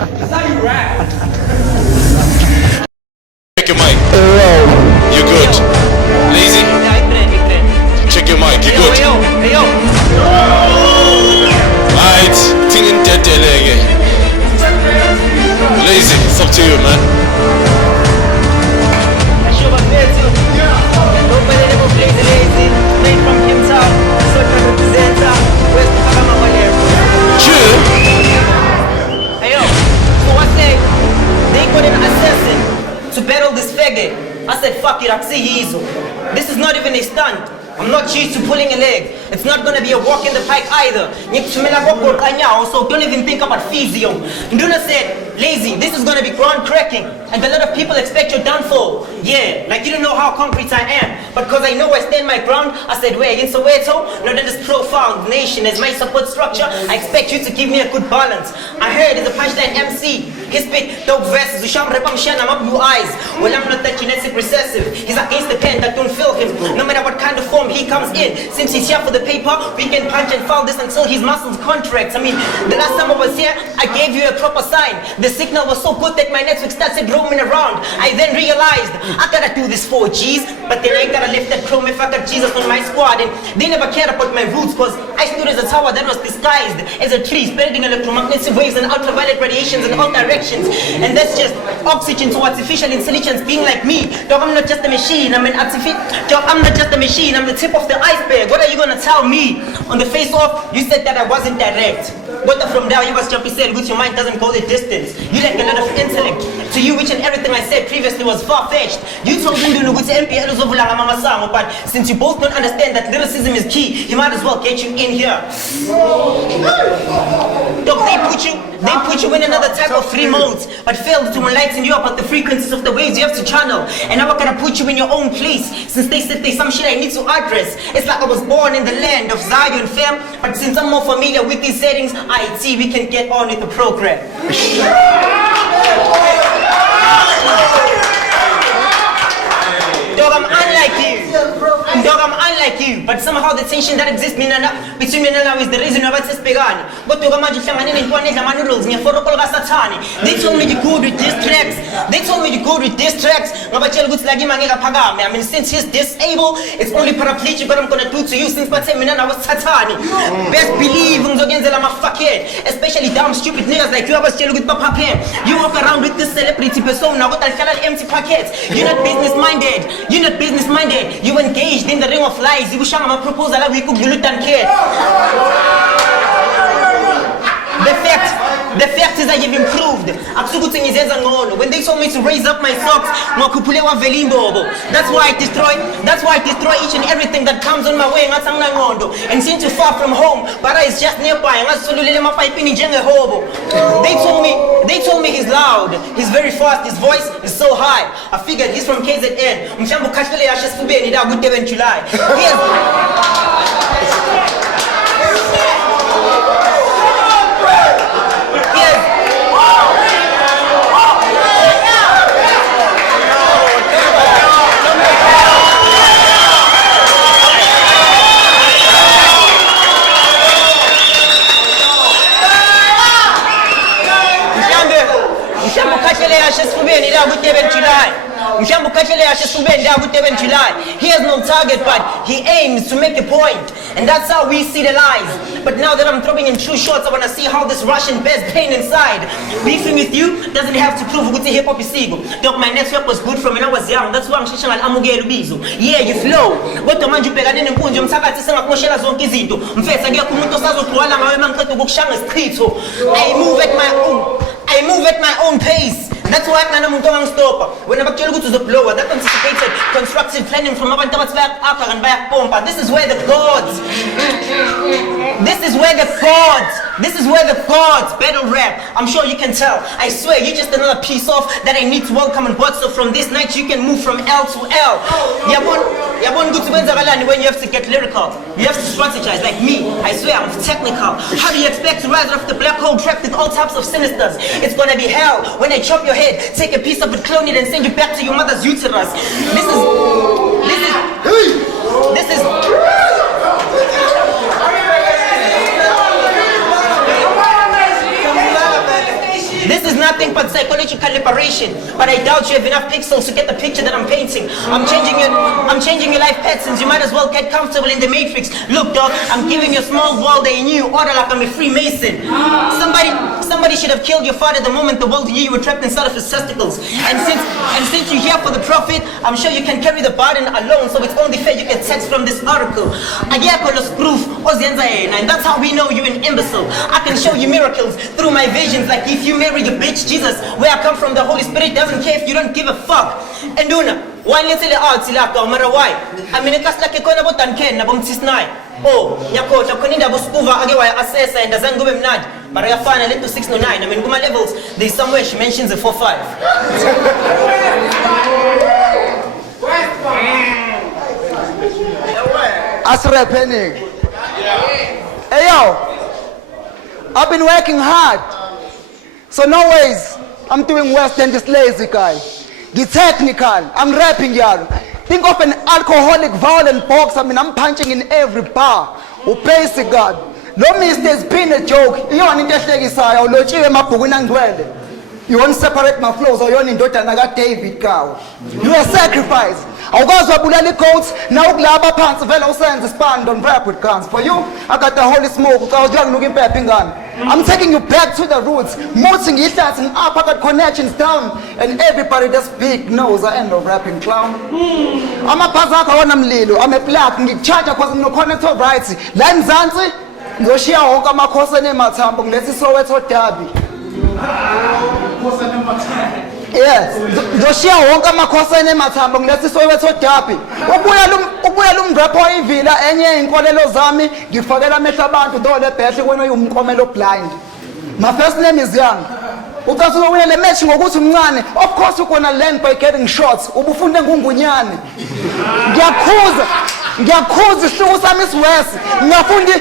That's how you rap. Check your mic. You good? Lazy? Check your mic. You good? Alright. Tingin dedele again. Lazy. It's up to you, man. To battle this faggot, I said fuck it, this is not even a stunt. I'm not used to pulling a leg. It's not gonna be a walk in the park either. So don't even think about physio. Nduna said, lazy, this is gonna be ground cracking. And a lot of people expect your downfall. Yeah, like you don't know how concrete I am. But cause I know I stand my ground, I said, where, in Soweto? Not in this profound nation as my support structure. I expect you to give me a good balance. I heard it's a punchline MC. He spit dope verses, Usham Repam Shan, I'm up blue eyes. Well, I'm not that genetic recessive. He's against the pen that don't feel him. No matter what kind of form he comes in. Since he's here for the paper, we can punch and foul this until his muscles contract. I mean, the last time I was here, I gave you a proper sign. The signal was so good that my network started roaming around. I then realized, I gotta do this for G's. But then I ain't gotta lift that chrome if I got Jesus on my squad. And they never cared about my roots, cause I stood as a tower that was disguised as a tree, spreading electromagnetic waves and ultraviolet radiations in all directions. And that's just oxygen to artificial intelligence being like me. Dog, I'm not just a machine, I'm an artificial. Dog, I'm not just a machine, I'm the tip of the iceberg. What are you gonna tell me? On the face off, you said that I wasn't direct. But from there, you was jumpy said, which your mind doesn't go the distance. You lack a lot of intellect. To you, which and everything I said previously was far-fetched. You told me to know which MPL is over Mama Samo, but since you both don't understand that lyricism is key, he might as well get you in here. Dog, they put you in another type of free modes, but failed to enlighten you about the frequencies of the waves you have to channel. And now I gotta put you in your own place, since they said there's some shit I need to address. It's like I was born in the land of Zion, fam, but since I'm more familiar with these settings, IT, we can get on with the program. Dog, I'm unlike you. Dog, I'm unlike you. But somehow the tension that exists between me and now is the reason why it's Pegani. But They told me you good with diss tracks. They told me you good with diss tracks. I mean, since he's disabled, it's only paraplegic what I'm gonna do to you since my time I was Satani. Best believe I'm a fuckhead. Especially dumb stupid niggas like you. I was still with Papa Pen. You walk around with this celebrity persona with empty pockets. You're not business minded. You're not business minded. You engaged in the ring of lies. You shang my proposal we could you don't care. The fact is I have improved. When they told me to raise up my socks, that's why I destroy each and everything that comes on my way. And since you're far from home, but it's just nearby. They told me he's loud, he's very fast, his voice is so high. I figured he's from KZN. He has no target, but he aims to make a point, and that's how we see the lies. But now that I'm throwing in true shots, I wanna see how this Russian bears pain inside. Beefing with you doesn't have to prove who hip hop is ego. Dog, my next rap was good from when I was young. That's why I'm shishing al amugelu bizo. Yeah, you flow. What the man you pegane nempunjo msakati senga kumoshela zonke izinto. Mfetha ngiya kumuntu osazogqwala ngawe mangicede ukukushanga isichitho. I move at my own pace. That's why I'm not stop. When I'm actually good to the blower, that anticipated constructive planning from abantu abathwala akha and back pompa. This is where the gods battle rap. I'm sure you can tell. I swear you're just another piece of that I need to welcome on board. So from this night you can move from L to L. When you have to get lyrical, you have to strategize like me. I swear I'm technical. How do you expect to rise off the black hole trapped with all types of sinisters? It's gonna be hell when I chop your head, take a piece of it, clone it, and send you back to your mother's uterus. This is liberation. But I doubt you have enough pixels to get the picture that I'm painting. I'm changing your life patterns. You might as well get comfortable in the matrix. Look, dog, I'm giving your small world a new order like I'm a Freemason. Somebody should have killed your father the moment the world knew you were trapped inside of his testicles. And since you're here for the profit, I'm sure you can carry the burden alone, so it's only fair you get text from this article. And that's how we know you're an imbecile. I can show you miracles through my visions, like if you marry a bitch, Jesus, where I come from, the Holy Spirit doesn't care if you don't give a fuck. And one little arts ilaka, matter why. I mean, it's like a corner button can, about this night. Oh, Yakota, Koninda Buskuva, Agawa, Assessor, and Dazango Mnad. But I find a little 609. I mean, Guma levels, there's somewhere she mentions a 4-5. As happening. Hey yo, I've been working hard. So no ways I'm doing worse than this lazy guy. The technical, I'm rapping y'all. Think of an alcoholic, violent box. I mean, I'm punching in every bar. Or basic God. No miss, there's been a joke. You want to you won't separate my flows, or you want to David cow. You are sacrifice. I was a bully coats, now glaba pants, fellow sends spanned on rap with guns. For you, I got the holy smoke, I was young looking pepping gun. I'm taking you back to the roots, mooting it and up, I got connections down, and everybody just big knows I end of rapping clown. I'm a pazaka on Lilo, I'm a black, and charger because no connector rights. Line Mzansi, Goshia Oka Makosa Nematambo, let's see Soweto Derby. Yes, Joshua wonka makhosa enemathambo ngilethi Soweto Derby. Ubuya lumrapper ivila enye inkolelo zami ngifakela amehlo abantu dole bhehle kwena uyumqomelo blind. My first name is Young. Ucathi uwina le match ngokuthi umncane. Of course you're gonna learn by getting shots. Ubufunde ngungunyane. Ngiyakhuza isihloko sami siwesi. Ngiyafunda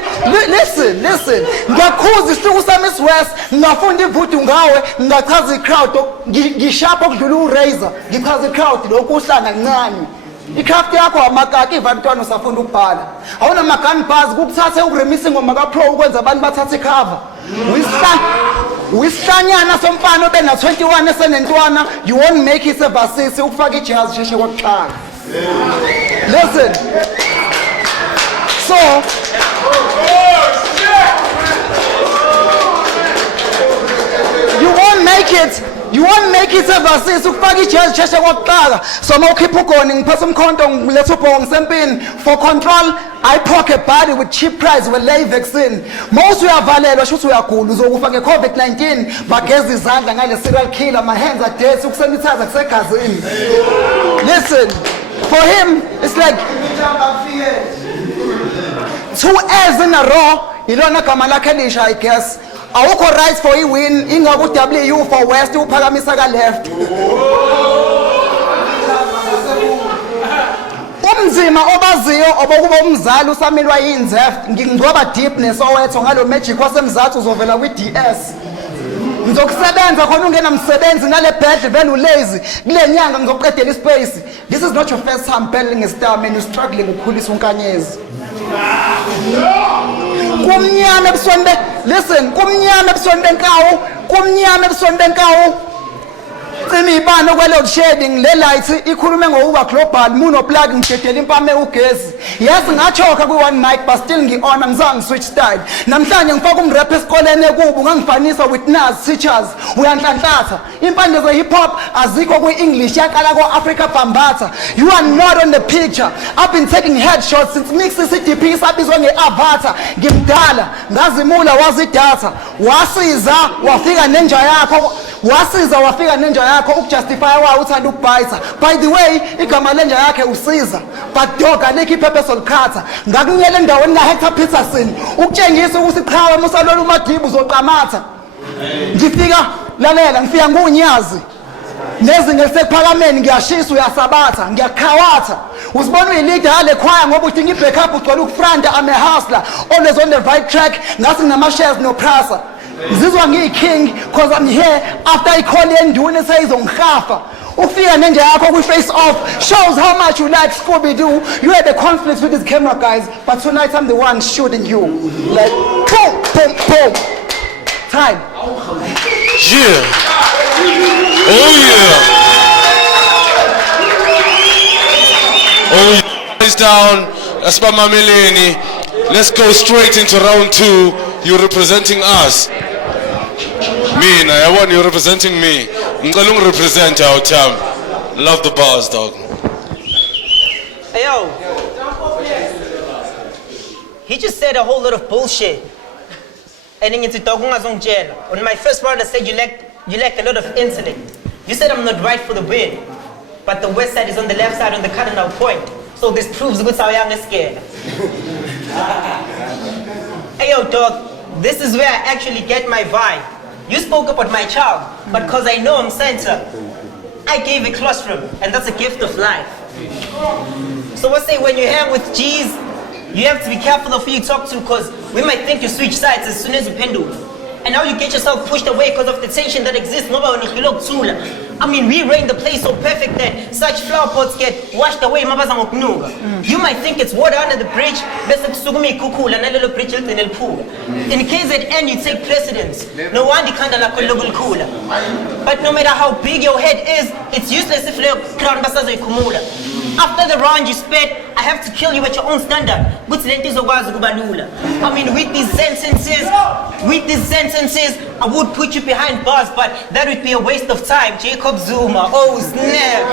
listen. Ngiyakhuza isihloko sami siwesi. Ngiyafunda ivudu ngawe, ngachaza iCrowd, ngishapha okudlula uRazor. Ngichaza iCrowd lokhu uhlanga kancane. Icraft yakho amakaki ivantwana usafunda ukubhala. Awuna magani buzz kukuthathe ukuremisa ingoma kaPro ukwenza abantu bathathe cover. Uyihlanyana somfana obena 21 esenentwana, you won't make it sevasisi ukufaka ijazi sheshe kwakuqala. Listen. So you won't make it sevasisi ukufaka ijazi sheshe kwakuqala. So mawukhipha ugoni ngiphethe umkhonto ngilethe ubhongo ngisempini for control. I poke a body with cheap price with lay vaccine. Most uyavalelwa shuthi uyagula uzokufa ngeCovid-19 bageza izandla ngale serial killer, my hands are dirty ukusanitize kusegazini. Listen, for him it's like 2 L's in a row. Ilona gama lakhe lisha I guess. Awukho right for i-win ingaku W for west uphakamisa ka left. Umzima obaziyo obokuba umzali usamilwa yinzeft ngingcoba deep neSoweto ngalo magic wasemzathu uzovela kwi-DS. Ngizokusebenza khona ungenamsebenzi nale bed vele ulazy kule nyanga ngizoqedela ispace. This is not your first time battling a star man, you struggling ukukhulisa unkanyezi. Kumnyama ebusweni listen, kumnyama ebusweni benkawu, kumnyama ebusweni benkawu. Imibano kwelo shading le light ikhulume ngokuba global muno plug ngidedela impame ugesi. Yes ngachoka kwi1 mic but still ngiona ngizange switch style. Namhlanje ngifaka umrap esikoleni ekubo ngangifanisa with Nas teachers. Uyanhlanhlatha. Impande ze hip hop azikho kwi-English yaqala ko-Africa Bambata. You are not on the picture. I've been taking headshots since Mix CDP sabizwa ngeAvatar. Ngimdala ngazimula wazidata. Wasiza wafika nenja yakho. Wafika nenja yakho ukujustify wa uthanda ukubhayitha. By the way, igama lenja yakhe usiza. But dog alekho iphepha solikhatha. Ngakunyele endaweni la Hector Peterson ukutshengisa ukuthi qhawe musalola uMadibu uzoqamatha. Ngifika lalela ngifika ngunyazi. Nezi ngesekuphakameni ngiyashisa uyasabatha ngiyakhawatha. Usibona uyileader yale choir ngoba udinga ibackup ugcwala ukufranda I'm a hustler always on the right track ngasi nginama shares no prasa. Ngizizwa ngiyi-king cause I'm here after ikhole yenduna seyizongihafa. Ufika nenja yakho kwi-face off shows how much you like Scooby-Doo. You had a conflict with these camera guys but tonight I'm the one shooting you. Like boom, boom, boom. Time. Yeah. Oh yeah. Oh yeah. It's down. That's by Mameleni. Let's go straight into round 2. You're representing us. Mina, I want you representing me. Ngicela ungirepresent out time. Love the bars, dog. Hey, yo. He just said a whole lot of bullshit. And then into jail. On my first round, I said you lack a lot of intellect. You said I'm not right for the win. But the west side is on the left side on the cardinal point. So this proves good how young is scared. Hey, yo, dog. This is where I actually get my vibe. You spoke about my child, but because I know I'm Santa, I gave a classroom, and that's a gift of life. So I say when you hang with G's, you have to be careful of who you talk to, because we might think you switch sides as soon as you pendle. And now you get yourself pushed away because of the tension that exists. I mean, we rain the place so perfect that such flower pots get washed away. You might think it's water under the bridge. In KZN, you take precedence. No one kind of cooler. But no matter how big your head is, it's useless if you're crown kumula. After the round you spent, I have to kill you at your own standard. I mean, with these sentences, I would put you behind bars, but that would be a waste of time. Jacob Zuma, oh snap.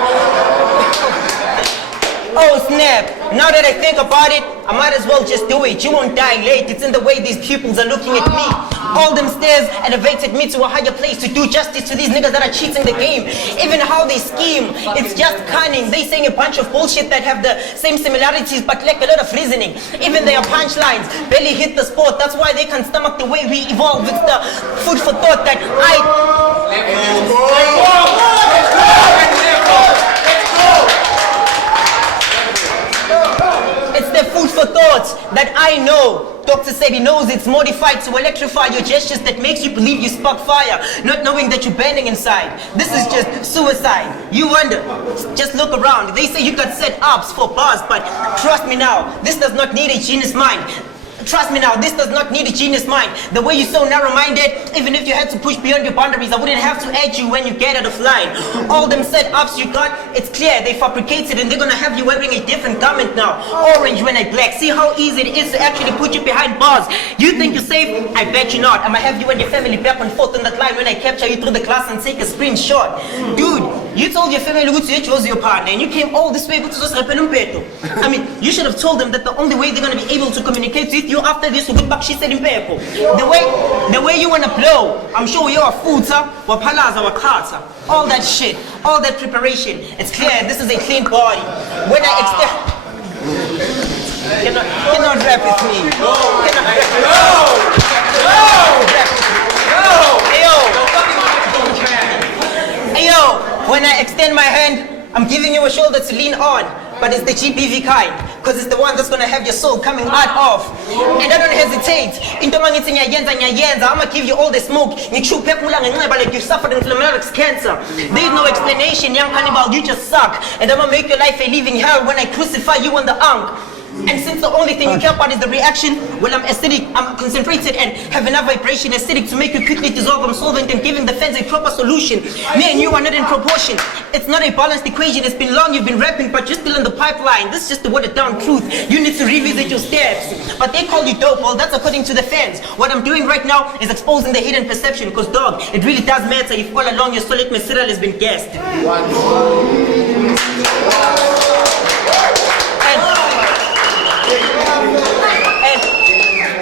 Oh snap. Now that I think about it, I might as well just do it. You won't die late. It's in the way these pupils are looking at me. All them stairs elevated me to a higher place to do justice to these niggas that are cheating the game. Even how they scheme, it's just cunning. They saying a bunch of bullshit that have the same similarities but lack a lot of reasoning. Even their punchlines barely hit the spot. That's why they can stomach the way we evolve. It's the food for thought that It's the food for thought that I know. Doctor said he knows it's modified to electrify your gestures that makes you believe you spark fire, not knowing that you're burning inside. This is just suicide. You wonder, just look around. They say you got set ups for bars, but trust me now, this does not need a genius mind. Trust me now, this does not need a genius mind. The way you're so narrow-minded, even if you had to push beyond your boundaries, I wouldn't have to edge you when you get out of line. All them set-ups you got, it's clear, they fabricated and they're gonna have you wearing a different garment now. Orange when I black. See how easy it is to actually put you behind bars. You think you're safe? I bet you're not. I'ma have you and your family back and forth on that line when I capture you through the glass and take a screenshot. Dude, you told your family who you chose your partner and you came all this way to I mean, you should have told them that the only way they're gonna be able to communicate with you after this will back she said in paper. The way you wanna blow, I'm sure you're a futa, wapalaza, wakata. All that shit, all that preparation. It's clear this is a clean body. When I extend cannot rap with me. Hey yo, when I extend my hand, I'm giving you a shoulder to lean on. But it's the GBV kind, because it's the one that's gonna have your soul coming out of. And I don't hesitate. I'ma give you all the smoke. Like you suffered inflammatory cancer. There's no explanation, young cannibal, you just suck. And I'ma make your life a living hell when I crucify you on the ankh. And since the only thing you care about is the reaction, well, I'm acidic, I'm concentrated and have enough vibration acidic to make you quickly dissolve. I'm solvent and giving the fans a proper solution. Me and you are not in proportion. It's not a balanced equation. It's been long, you've been rapping, but you're still in the pipeline. This is just the watered down truth. You need to revisit your steps. But they call you dope, well, that's according to the fans. What I'm doing right now is exposing the hidden perception, because dog, it really does matter if all along your solid material has been guessed.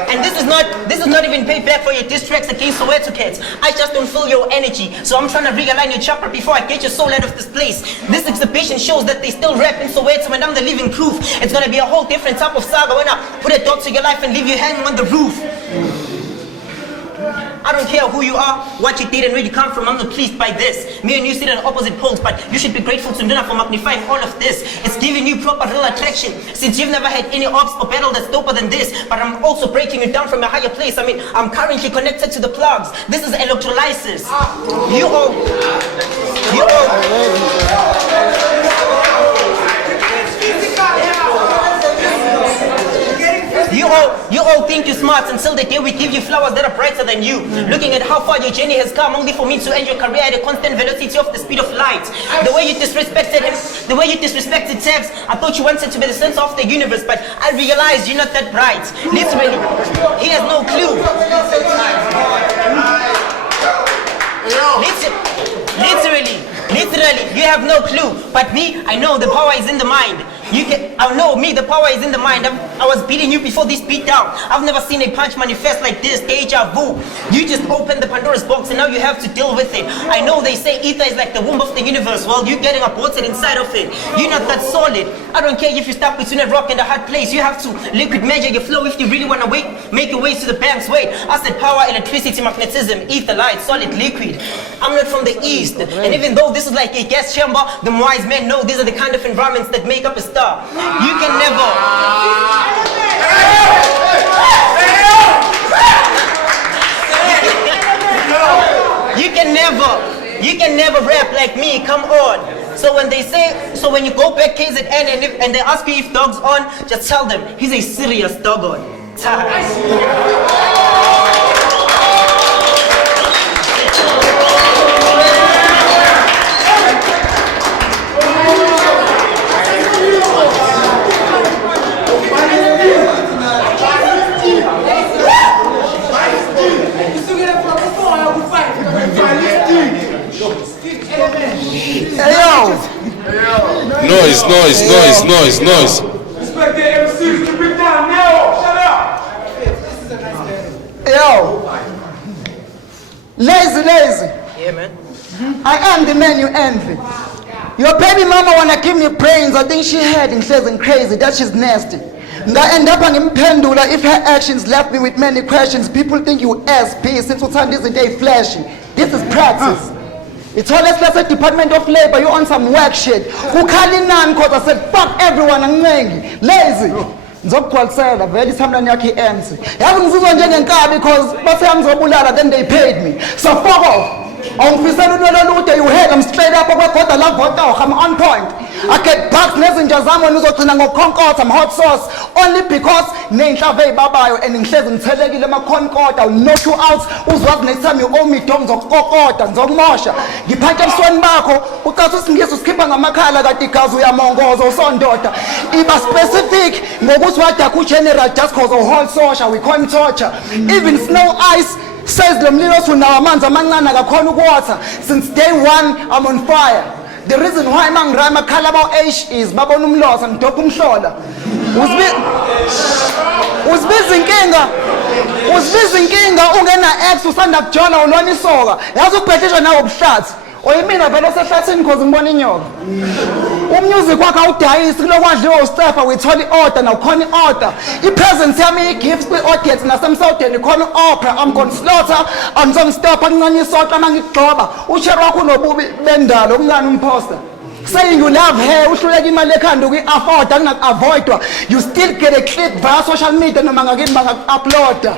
And this is not even paid back for your diss tracks against Soweto cats. I just don't feel your energy, so I'm trying to realign your chakra before I get your soul out of this place. This exhibition shows that they still rap in Soweto and I'm the living proof. It's gonna be a whole different type of saga when I put a dog to your life and leave you hanging on the roof. I don't care who you are, what you did and where you come from, I'm not pleased by this. Me and you sit on opposite poles, but you should be grateful to Nuna for magnifying all of this. It's giving you proper real attraction, since you've never had any ops or battle that's doper than this. But I'm also breaking you down from a higher place. I mean, I'm currently connected to the plugs. This is electrolysis. You all. You all think you're smart until the day we give you flowers that are brighter than you. Looking at how far your journey has come, only for me to end your career at a constant velocity of the speed of light. The way you disrespected him, the way you disrespected Tebs, I thought you wanted to be the center of the universe, but I realized you're not that bright. Literally, he has no clue. Literally, you have no clue. But me, I know the power is in the mind. The power is in the mind. I was beating you before this beat down. I've never seen a punch manifest like this, deja vu. You just opened the Pandora's box and now you have to deal with it. I know they say ether is like the womb of the universe. Well, you're getting aborted inside of it. You're not that solid. I don't care if you stop between a rock and a hard place. You have to liquid measure your flow if you really want to make your way to the bank's weight. I said power, electricity, magnetism, ether, light, solid, liquid. I'm not from the east. And even though this is like a gas chamber, the wise men know these are the kind of environments that make up a star. You can never. You can never rap like me. Come on. So when you go back KZN and they ask you if dog's on, just tell them he's a serious dog on. Noise. Respect the MCs. Keep it down now. Shut up. Yo. Lazy. Yeah, man. I am the man you envy. Your baby mama wanna give me brains. I think she had and says I'm crazy. That she's nasty. Nga end up ngimphendula if her actions left me with many questions. People think you SP since uthanda izinto flashy. This is practice. It's all let's say Department of Labor, you on some work shit. Ukali nani cause I said fuck everyone angengi. Lazy. Ngizokugcwalisela vele ithamlani yakhe iMC. Yazi ngizizwa njengenkabi because bathe ngizobulala then they paid me. So fuck off. Awungifisela unwelo olude you head I'm straight up okwegoda la vote I'm on point. I get bucks nezinja zami wena uzogcina ngokhonkotha I'm hot sauce only because nenhlave ebabayo and ngihlezi ngithelekile emakhonkotha I'll knock you out uzwazi next time you owe me dom ngizokukokota ngizokumosha ngiphatha ebusweni bakho ucathi usingisi usikhipha ngamakhala kade igazi uyamongoza usondoda iba specific ngokuthi wadakha ugeneral just cause of whole social we can't torture even snow ice says lo mlilo usunawo amanzi amancane akakhona ukuwater since day one I'm on fire. The reason why mangirama khala about H is babona umlosa ngidopha umhlola uzibiza inkinga ungena ex usanda kujola ulona isoka yazi ukubhedishwa nawo ubuhlathi oyimina vele osehlathini because ngibona inyoka umusic wakhe awudayisi kulokwadliwa ustefa uyithola i-order nawukhona i-order i-presence yami i-gifts kwi-audience nasemsawudeni ikhona i-opera I'm gonna slaughter angizongistopha kuncane isonto uma ngikugxoba ushare wakho unobubi bendalo kumngani umposter saying you love her uhluleka imali ekhanda uku-afford akunaku-avoidwa you still get a clip via social media noma ngakini bangaku-uploada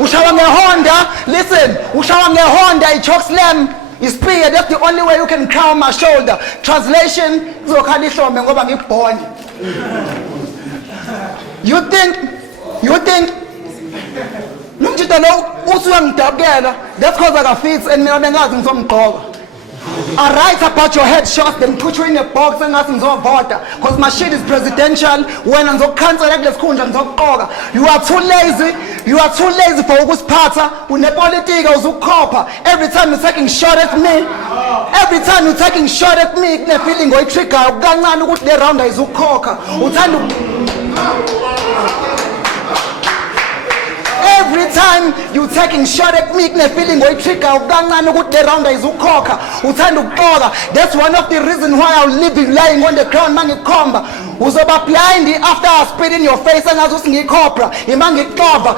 ushawa nge-Honda listen ushawa nge-Honda i-chalk slam ispear that's the only way you can crown my shoulder translation kuzokhala ihlombe ngoba ngikubhonye you think lumjida lo uthi uyangidabukela that's cause akafits and mina bengazi ngizomgqoka I write about your headshots then put you in a box engathi ngizovota because my shit is presidential wena ngizokukhansela kulesikhundla ngizokuqoka you are too lazy for ukusiphatha unepolitika uzukukhopha every time you're taking shot at me kune-feeling oyi-trigger kancane ukuthi le round ayizukukhokha uthanda every time you taking shot at me kune-feeling oyi-trigger kancane ukuthi le round ayizukukhokha uthanda ukuqoka that's one of the reasons why I'm living lying on the ground ma ngikukhomba uzoba blind after I spit in your face engazi uthi ngiyicobra ima ngikuxova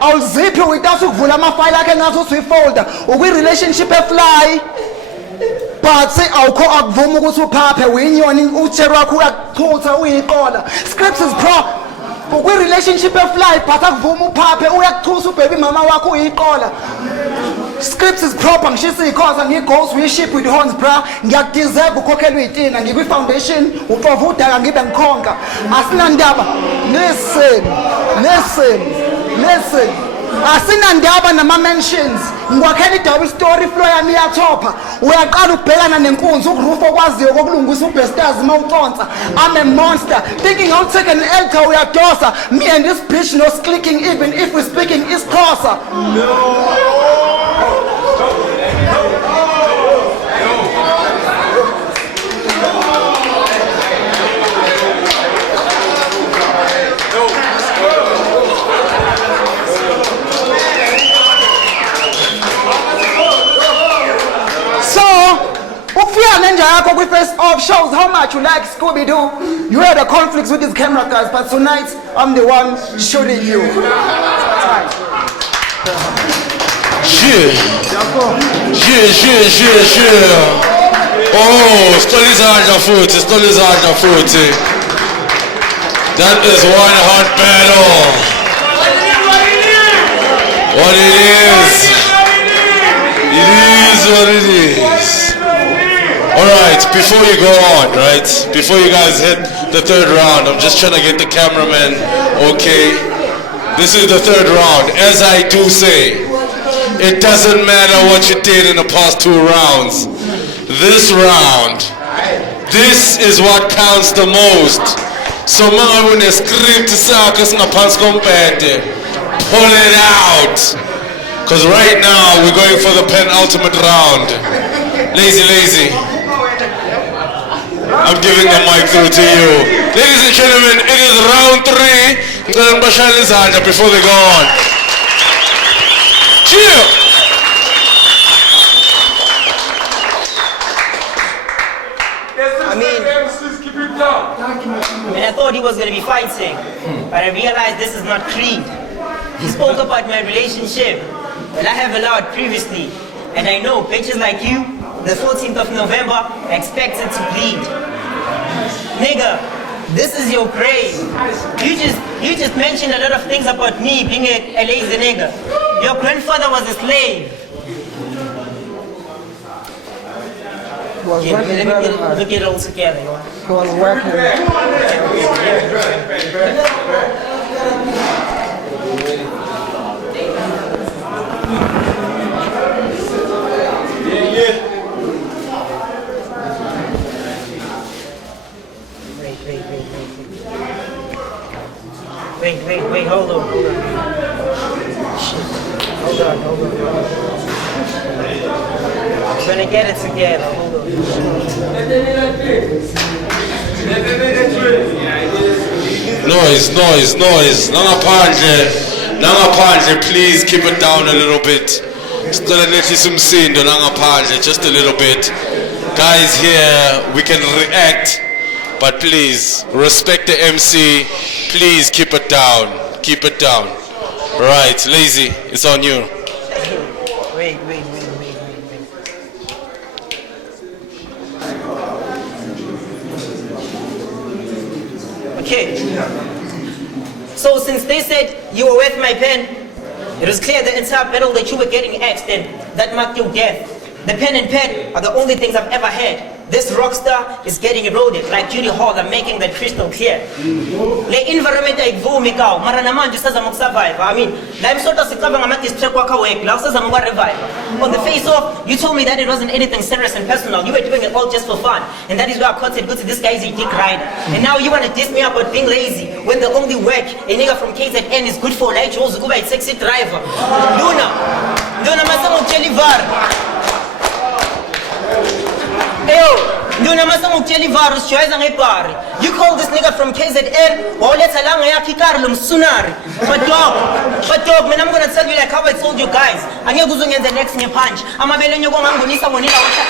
awuziphi without ukuvula amafayile akhe engazi uthi uyifolder ukwi-relationship efly but awukho akuvuma ukuthi uphaphe uyinyoni utsheri wakho uyakuchutha uyiqola scripts is pro ukwi-relationship efly but akuvuma uphaphe uyakuchusa ubhebi mama wakho uyiqola scripts is proper ngishisa ikhoza ngi-goes we-ship with horns bra ngiyakudeserve ukhokhelwa iy'tina ngikwi-foundation uxova udaka ngibe ngikhonka asinandaba listen asinandaba nama-mentions ngikwakhela i-double story floor yami iyathopha uyaqala ukubhekana nenkunzi ukurufa okwaziyo kokulungisa ubestars uma uconsa I'm a monster thinking I'll take an elka uyadosa me and this bitch no clicking even if we're speaking is closer. Face off shows how much you like Scooby-Doo. You had a conflict with these camera guys, but tonight I'm the one shooting you. Oh, stolizanja futhi. That is one hot battle. What it is. It is what it is. Alright, before you go on, right? Before you guys hit the third round, I'm just trying to get the cameraman okay. This is the third round. As I do say, it doesn't matter what you did in the past 2 rounds. This round, this is what counts the most. So mga une script sakho singaphansi kompete, pull it out. Because right now, we're going for the penultimate round. Lazy. I'm giving the mic through to you. Ladies and gentlemen, it is round 3. Before they go on. Cheer! I thought he was going to be fighting, but I realized this is not Creed. He spoke about my relationship that I have allowed previously, and I know bitches like you, the 14th of November, are expected to bleed. Nigga, this is your grave. You just mentioned a lot of things about me being a lazy nigga. Your grandfather was a slave. Yeah, let me look it all together. You want? He was working. Wait, hold on. Shit. Hold on. I'm gonna get it together, hold on. Noise. Nangaphandle, please keep it down a little bit. Just a little bit. Guys here, we can react, but please respect the MC. Please keep it down. Right, Lazy, it's on you. Wait. Okay. So since they said you were with my pen, it was clear the entire battle that you were getting axed in, that marked your death. The pen and pad are the only things I've ever had. This rock star is getting eroded like Judy Hall. I'm making that crystal clear. Le environment ayivumi kawo, mara namanje usazama ukusurvive. I mean, la imsota sikaba ngama-distract wakho wek, la usazama ukwa-revive. On the face off, you told me that it wasn't anything serious and personal. You were doing it all just for fun. And that is why I caught it good to this guy is a dick rider. And now you want to diss me about being lazy when the only work a nigga from KZN is good for, like chose kuba a sexy driver. Nduna masango ukutshela Nduna masango ukutshela ivaro sijwayeza ngebhari. You call this nigga from KZN, wawuletha langa yakhe ikari lo msunari. But dog, man, I'm gonna tell you like how I told you guys. Angeke uze ungenze next ngepunch. Amabele nyoko ngangonisa ngonila washa.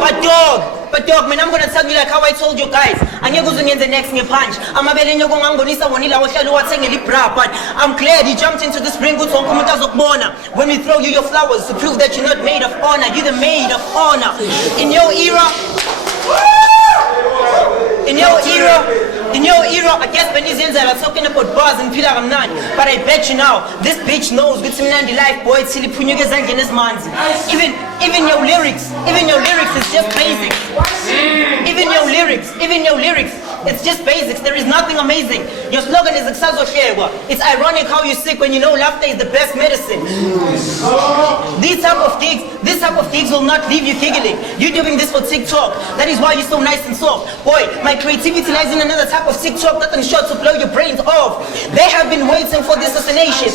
But dog, man, I'm gonna tell you like how I told you guys. Angeke uze ungenze next ngepunch. Amabele nyoko ngangonisa ngonila washa lo wathengele ibra. But I'm glad you jumped into this ring ukuthi wonke umuntu azokubona. When we throw you your flowers to prove that you're not made of honor, you're the maid of honor. In your era, I guess when he's talking about bars and Pila Ramnan. But I bet you now, this bitch knows with some Nandi life, boy, it's silly Punyugas and Guinness Manzi. Even your lyrics is just basics. Even your lyrics, it's just basics. There is nothing amazing. Your slogan is it's ironic how you sick when you know laughter is the best medicine. These type of gigs will not leave you giggling. You're doing this for TikTok. That is why you're so nice and soft. Boy, my creativity lies in another type of TikTok that shot to blow your brains off. They have been waiting for this assassination.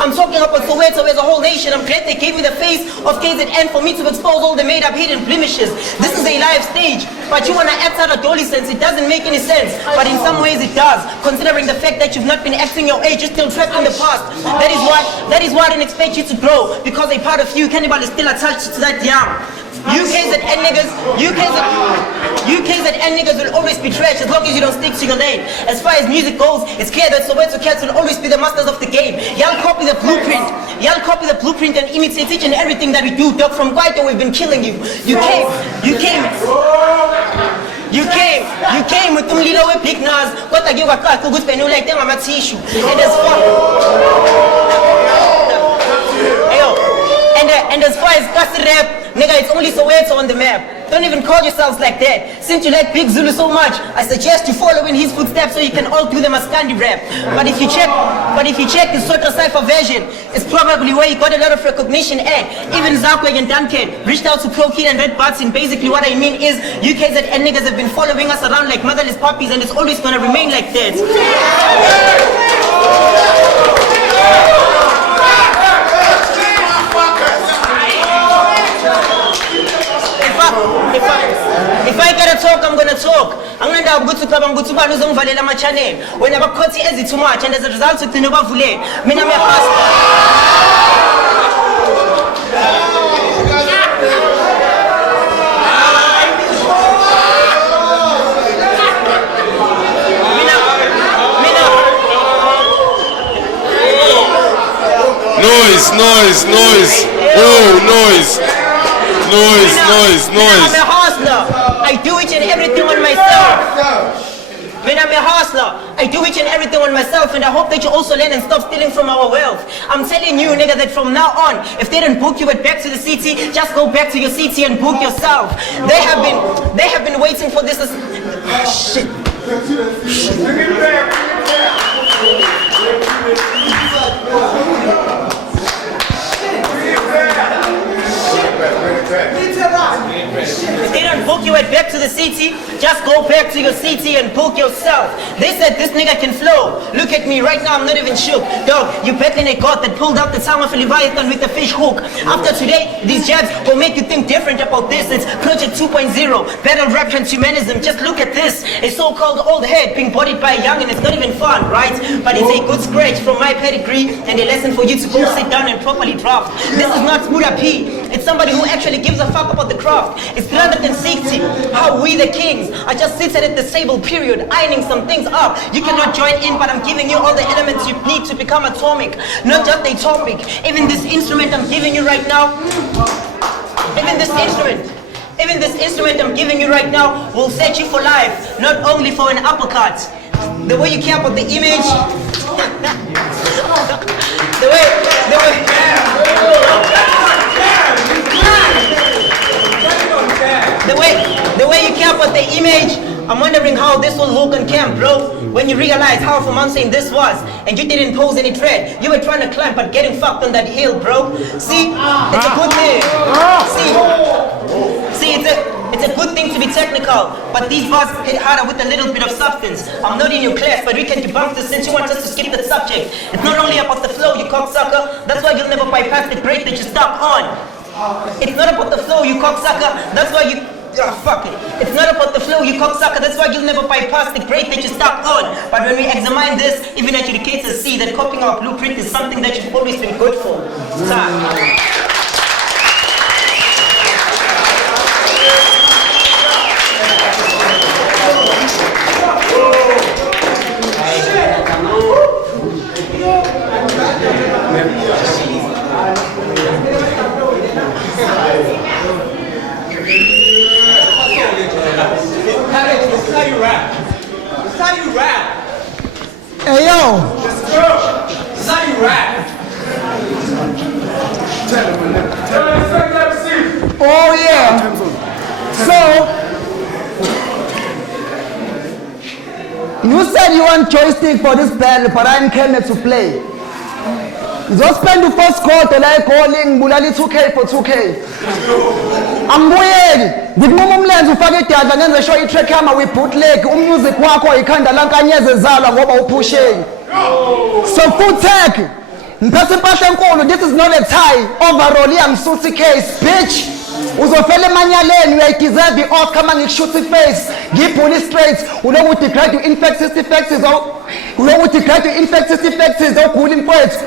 I'm talking about Soweto as a whole nation. I'm glad they gave me the face of KZN for me to expose all the made-up hidden blemishes. This is a live stage, but you want to act out a dolly sense. It doesn't make any sense, but in some ways it does, considering the fact that you've not been acting your age, you're still trapped in the past. That is why I didn't expect you to grow, because a part of you, Cannibal, is still attached to that young. UKZN niggas will always be trash as long as you don't stick to your lane. As far as music goes, it's clear that Soweto cats will always be the masters of the game. Y'all copy the blueprint. And imitate each and everything that we do. Dog, from Kwaito, we've been killing you. You came with umlilo we big nas. What I give a crack, good penny like them, I'm a tissue. And as far and as far as Kasi rap, nigga, it's only Soweto on the map. Don't even call yourselves like that. Since you like Big Zulu so much, I suggest you follow in his footsteps so you can all do the Maskandi rap. But if you check the Soweto Cypher version, it's probably where you got a lot of recognition at. Even Zakwe and Duncan reached out to Pro Kid and Red Button. Basically what I mean is UKZN niggas have been following us around like motherless puppies, and it's always gonna remain like that. If I gotta talk, I'm gonna talk. I'm gonna have good to club, I'm good to balance on Valela my channel. When I'm cut it too much, and as a result, it's no bavule. Me na me hustler. Noise. Oh, noise. I'm a hustler. I do each and everything on myself. When I'm a hustler, I do each and everything on myself, and I hope that you also learn and stop stealing from our wealth. I'm telling you, nigga, that from now on, if they didn't book you at back to the city, just go back to your city and book yourself. They have been waiting for this. Shit. If they don't book you at back to the city, just go back to your city and book yourself. They said this nigga can flow. Look at me right now, I'm not even shook. Dog, you bet in a god that pulled out the tongue of a Leviathan with a fish hook. After today, these jabs will make you think different about this. It's Project 2.0, battle rap transhumanism. Just look at this. A so-called old head being bodied by a young, and it's not even fun, right? But it's a good scratch from my pedigree and a lesson for you to go sit down and properly draft. This is not Smuda P. It's somebody who actually gives a fuck about the craft. It's 360. How we the kings are just seated at the table, period, ironing some things up. You cannot join in, but I'm giving you all the elements you need to become atomic. Not just atomic. Even this instrument I'm giving you right now, even this instrument I'm giving you right now will set you for life, not only for an uppercut. The way you care about the image, the way you care about the image, I'm wondering how this will look on cam, bro. When you realize how romancing this was, and you didn't pose any threat. You were trying to climb, but getting fucked on that hill, bro. See, it's a good thing. See, it's a good thing to be technical, but these bars hit harder with a little bit of substance. I'm not in your class, but we can debunk this since you want us to skip the subject. It's not only about the flow, you cocksucker. That's why you'll never bypass the break that you stuck on. It's not about the flow, you cocksucker. That's why you... fuck it. It's not about the flow, you cocksucker. That's why you'll never bypass the grade that you stuck on. But when we examine this, even educators see that copying our blueprint is something that you've always been good for. That's how you rap. That's how you rap. Hey yo. This is how you rap. Oh yeah. So you said you want joystick for this battle, but I came here to play. Just spend the first quarter like calling Bulali 2K for 2K. Angibuyeli ngikuma umlenze ufake idadla ngenze show itrack yami we bootleg umusic wakho ikhanda lankanyeze zala ngoba uphusheni. So full tag ngiphethe impahla enkulu, this is not a tie overall iyangisuthi case bitch. Uzofela emanyaleni uyayideserve i-Oscar uma ngikushuthi i-face ngiyibhuli straight ulokuthi grade u-infectious effects ulokuthi grade u-infectious effects ogula imfethu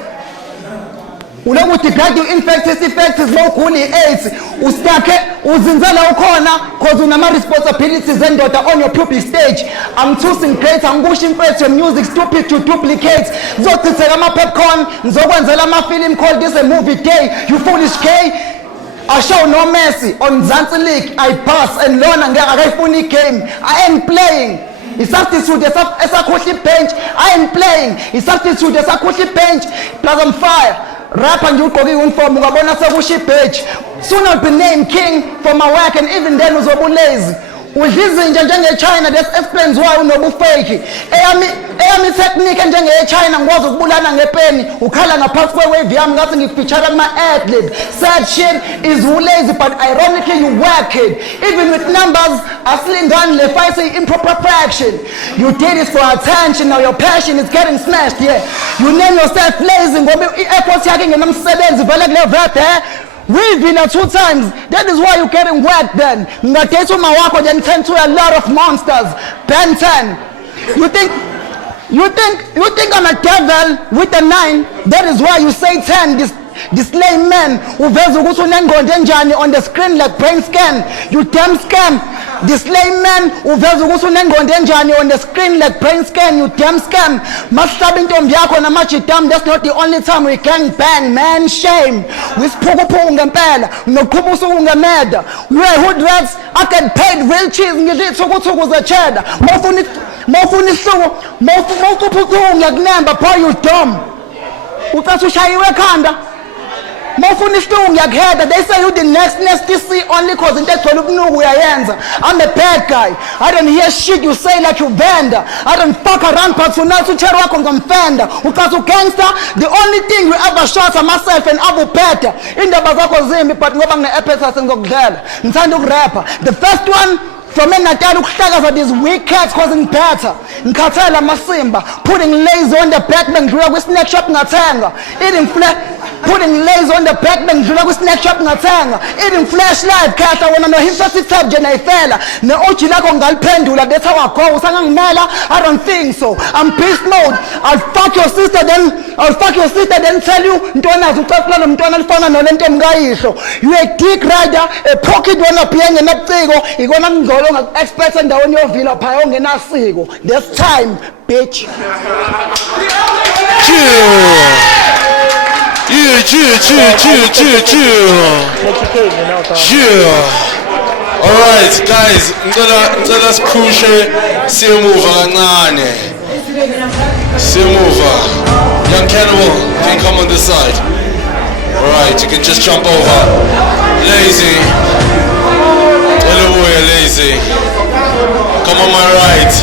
ulokuthi grade u-infectious effects logula i-AIDS ustakhe uzinzela ukhona cause unama-responsibilities endoda on your public stage. I'm choosing great angikusho imfethu your music stupid to duplicate ngizochitheka ama-popcorn ngizokwenzela ama-film called this a movie day you foolish gay. I show no mercy on Mzansi League. I pass and learn and get a funny game. I ain't playing. It's substitute as a coachy bench. I ain't playing. It's substitute as a coachy bench. Plus I'm fire. Rap and you go in for Mugabona Sabushi page. Soon I'll be named king for my work and even then was lazy. Uhizinja njenge-China, this explains why unobufake. Eyami technique njenge-China ngikwazi ukubulana ngepeni ukhala ngaphansi kwe-wave yami ngathi ngifeature kuma-adlib. Sad shit is who lazy but ironically you work it. Even with numbers asilingani le fight say improper fraction. You did it for attention, now your passion is getting smashed, yeah. You name yourself lazy ngoba i-effort yakhe ngenamsebenzi vele kule verb, eh? We've been 2 times. That is why you're getting wet then. Ngatetu mawako then turn to a lot of monsters. Ben 10. You think I'm a devil with a 9. That is why you say 10. This lame man uveza ukuthi unengondo enjani on the screen like brain scan. You damn scam. This lame man uveza ukuthi unengondo enjani on the screen like brain scan. You damn scam. Mahlaba intombi yakho namajidam. That's not the only time we gang bang, man. Shame. Wisiphukuphuku ngempela. Noqhuba usuku ngemeda. You are hood rats. I get paid real cheese. Ngidithuku ze cheddar. Mawufuna isihluku. Mawuphuphuku ngiyakunemba boy you dumb. Ucathi ushayiwe ekhanda. Mawufuna isihluku ngiyakuheda. They say you the next C only cause into egcwele ubunuku uyayenza. I'm a bad guy. I don't hear shit you say like you vendor. I don't fuck around but tonight uthero wakho ngomfenda. Ucathi ugangster. The only thing you ever shot are myself and Abu Peter. Indaba zakho zimbi but ngoba ngine-appetite ngizokudlela. Ngithanda ukurapper. The first one from Natal ukuhlakaza these weak cats causing better. Ngikhathela amasimba. Putting lazy on the back bengidlula kwi-snack shop ngathenga. Putting lazy on the back bengidlula kwi-snack shop ngathenga. Eating flashlight khahla wena no-hypnotic tab nje nayifela. Ne-OG lakho ngaliphendula that's how I go. Usangangimela? I don't think so. I'm beast mode. I'll fuck your sister then tell you ntonazi ucacula nomntwana alifana nolento mkayihlo. You a dick rider, a pocket wena phiya ngenabuciko. Ikona ngizolo ngaku-expert endaweni yovila phaya ongenasiko. This time, bitch. Alright guys, ngicela siphushe siyemuva kancane. Young Cannibal, you can come on this side. Alright, you can just jump over. Lazy. Lazy. Come on my right.